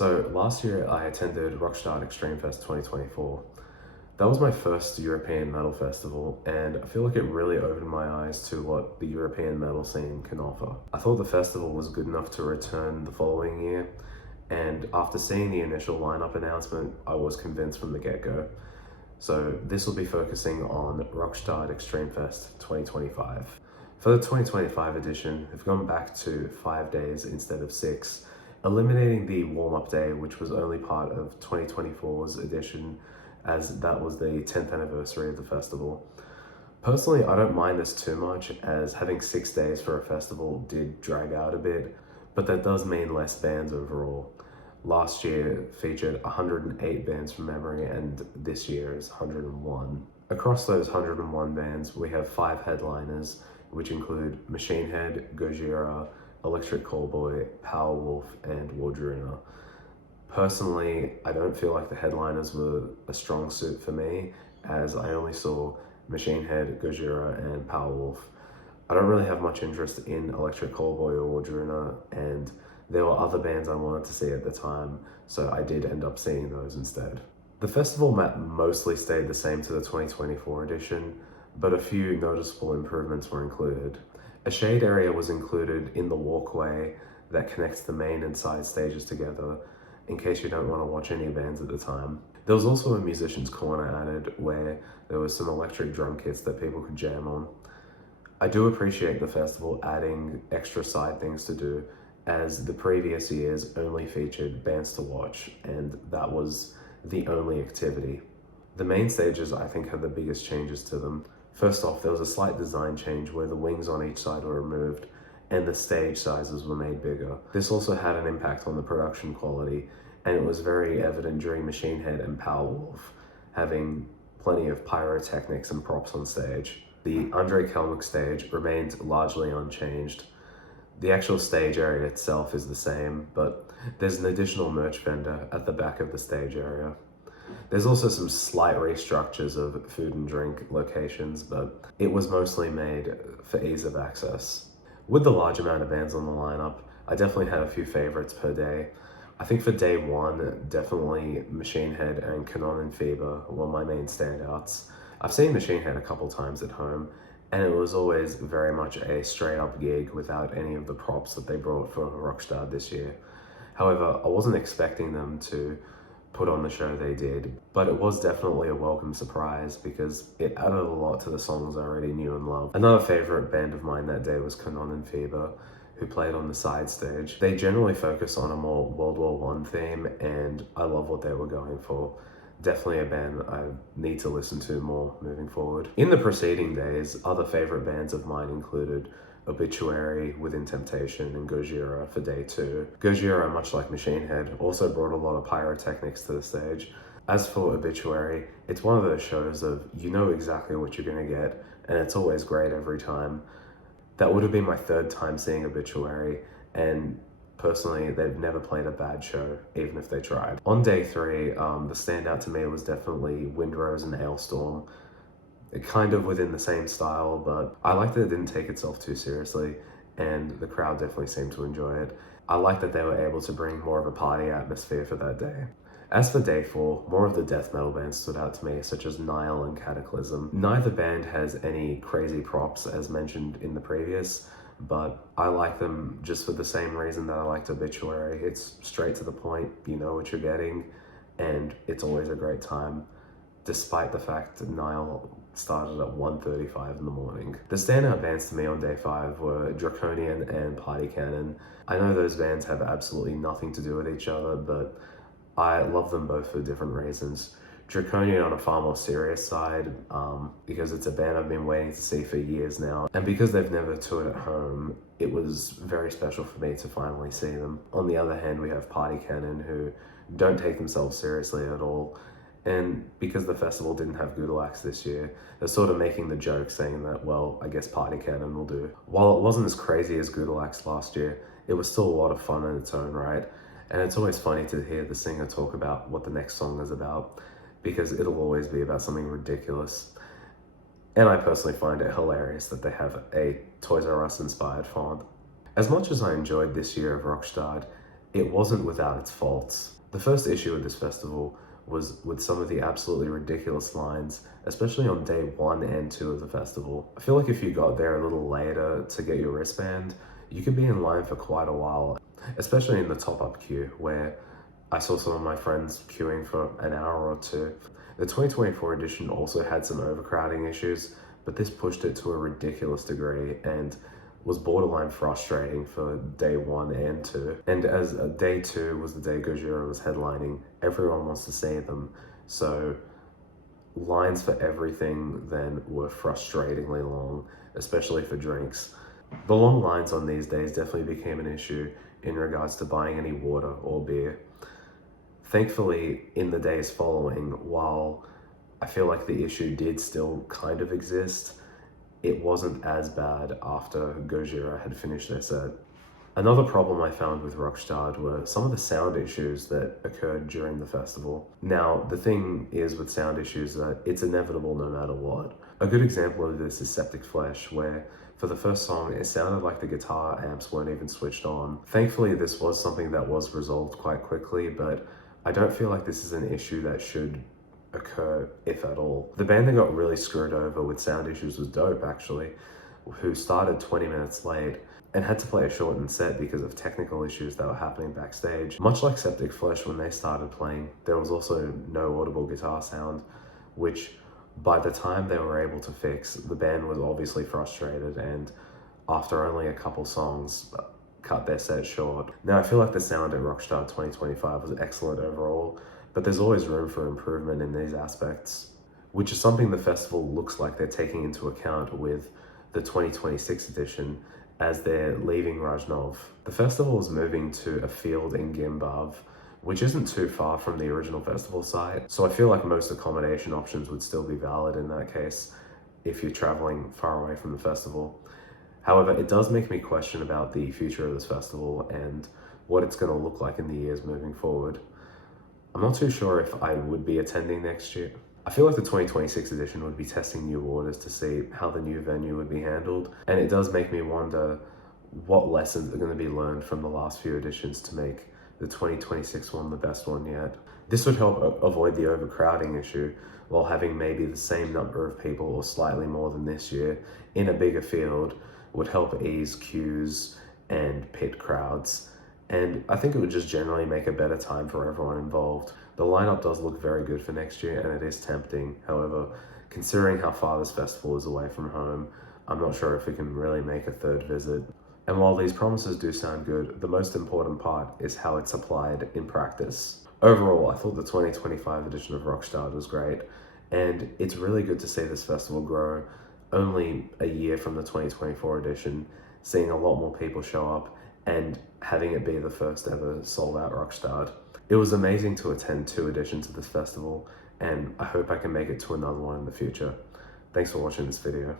So last year I attended Rockstadt Extreme Fest 2024. That was my first European metal festival, and I feel like it really opened my eyes to what the European metal scene can offer. I thought the festival was good enough to return the following year, and after seeing the initial lineup announcement, I was convinced from the get-go. So this will be focusing on Rockstadt Extreme Fest 2025. For the 2025 edition, we've gone back to 5 days instead of 6, eliminating the warm-up day, which was only part of 2024's edition, as that was the 10th anniversary of the festival. Personally, I don't mind this too much, as having 6 days for a festival did drag out a bit, but that does mean less bands overall. Last year featured 108 bands from memory, and this year is 101. Across those 101 bands, we have 5 headliners, which include Machine Head, Gojira, Electric Callboy, Powerwolf, and Wardruna. Personally, I don't feel like the headliners were a strong suit for me, as I only saw Machine Head, Gojira, and Powerwolf. I don't really have much interest in Electric Callboy or Wardruna, and there were other bands I wanted to see at the time, so I did end up seeing those instead. The festival map mostly stayed the same to the 2024 edition, but a few noticeable improvements were included. A shade area was included in the walkway that connects the main and side stages together, in case you don't want to watch any bands at the time. There was also a musician's corner added, where there was some electric drum kits that people could jam on. I do appreciate the festival adding extra side things to do, as the previous years only featured bands to watch, and that was the only activity. The main stages, I think, had the biggest changes to them. First off, there was a slight design change where the wings on each side were removed and the stage sizes were made bigger. This also had an impact on the production quality, and it was very evident during Machine Head and Powerwolf, having plenty of pyrotechnics and props on stage. The Andre Kelmick stage remained largely unchanged. The actual stage area itself is the same, but there's an additional merch vendor at the back of the stage area. There's also some slight restructures of food and drink locations, but it was mostly made for ease of access. With the large amount of bands on the lineup, I definitely had a few favorites per day. I think for day 1, definitely Machine Head and Canon and Fever were my main standouts. I've seen Machine Head a couple times at home, and it was always very much a straight up gig without any of the props that they brought for Rockstadt this year. However, I wasn't expecting them to put on the show they did, but it was definitely a welcome surprise because it added a lot to the songs I already knew and loved. Another favorite band of mine that day was Canon and Fever, who played on the side stage. They generally focus on a more World War I theme, and I love what they were going for. Definitely a band I need to listen to more moving forward. In the preceding days, other favorite bands of mine included Obituary, Within Temptation, and Gojira for day 2. Gojira, much like Machine Head, also brought a lot of pyrotechnics to the stage. As for Obituary, it's one of those shows of you know exactly what you're gonna get, and it's always great every time. That would have been my 3rd time seeing Obituary, and personally, they've never played a bad show, even if they tried. On day 3, the standout to me was definitely Windrose and Ailstorm. Kind of within the same style, but I liked that it didn't take itself too seriously, and the crowd definitely seemed to enjoy it. I liked that they were able to bring more of a party atmosphere for that day. As for day 4, more of the death metal bands stood out to me, such as Nile and Cataclysm. Neither band has any crazy props as mentioned in the previous, but I like them just for the same reason that I liked Obituary. It's straight to the point, you know what you're getting, and it's always a great time, despite the fact that Nile started at 1:35 in the morning. The standout bands to me on day 5 were Draconian and Party Cannon. I know those bands have absolutely nothing to do with each other, but I love them both for different reasons. Draconian on a far more serious side, because it's a band I've been waiting to see for years now, and because they've never toured at home, it was very special for me to finally see them. On the other hand, we have Party Cannon, who don't take themselves seriously at all, and because the festival didn't have Gudalax this year, they're sort of making the joke saying that, well, I guess Party Cannon will do. While it wasn't as crazy as Gudalax last year, it was still a lot of fun in its own right, and it's always funny to hear the singer talk about what the next song is about, because it'll always be about something ridiculous. And I personally find it hilarious that they have a Toys R Us inspired font. As much as I enjoyed this year of Rockstadt, it wasn't without its faults. The first issue with this festival was with some of the absolutely ridiculous lines, especially on day 1 and 2 of the festival. I feel like if you got there a little later to get your wristband, you could be in line for quite a while, especially in the top-up queue, where I saw some of my friends queuing for an hour or two. The 2024 edition also had some overcrowding issues, but this pushed it to a ridiculous degree and was borderline frustrating for day 1 and 2. And as day 2 was the day Gojira was headlining, everyone wants to see them. So lines for everything then were frustratingly long, especially for drinks. The long lines on these days definitely became an issue in regards to buying any water or beer. Thankfully, in the days following, while I feel like the issue did still kind of exist, it wasn't as bad after Gojira had finished their set. Another problem I found with Rockstadt were some of the sound issues that occurred during the festival. Now, the thing is with sound issues that it's inevitable no matter what. A good example of this is Septic Flesh, where for the first song, it sounded like the guitar amps weren't even switched on. Thankfully, this was something that was resolved quite quickly, but I don't feel like this is an issue that should occur, if at all. The band that got really screwed over with sound issues was Dope, actually, who started 20 minutes late and had to play a shortened set because of technical issues that were happening backstage. Much like Septic Flesh, when they started playing, there was also no audible guitar sound, which by the time they were able to fix, the band was obviously frustrated and after only a couple songs, cut their set short. Now, I feel like the sound at Rockstadt 2025 was excellent overall, but there's always room for improvement in these aspects, which is something the festival looks like they're taking into account with the 2026 edition as they're leaving Rasnov. The festival is moving to a field in Gimbab, which isn't too far from the original festival site, so I feel like most accommodation options would still be valid in that case if you're traveling far away from the festival. However, it does make me question about the future of this festival and what it's going to look like in the years moving forward. I'm not too sure if I would be attending next year. I feel like the 2026 edition would be testing new waters to see how the new venue would be handled, and it does make me wonder what lessons are going to be learned from the last few editions to make the 2026 one the best one yet. This would help avoid the overcrowding issue while having maybe the same number of people or slightly more than this year in a bigger field would help ease queues and pit crowds. And I think it would just generally make a better time for everyone involved. The lineup does look very good for next year and it is tempting. However, considering how far this festival is away from home, I'm not sure if we can really make a third visit. And while these promises do sound good, the most important part is how it's applied in practice. Overall, I thought the 2025 edition of Rockstadt was great, and it's really good to see this festival grow only a year from the 2024 edition, seeing a lot more people show up and having it be the first ever sold out Rockstadt. It was amazing to attend 2 editions of this festival, and I hope I can make it to another one in the future. Thanks for watching this video.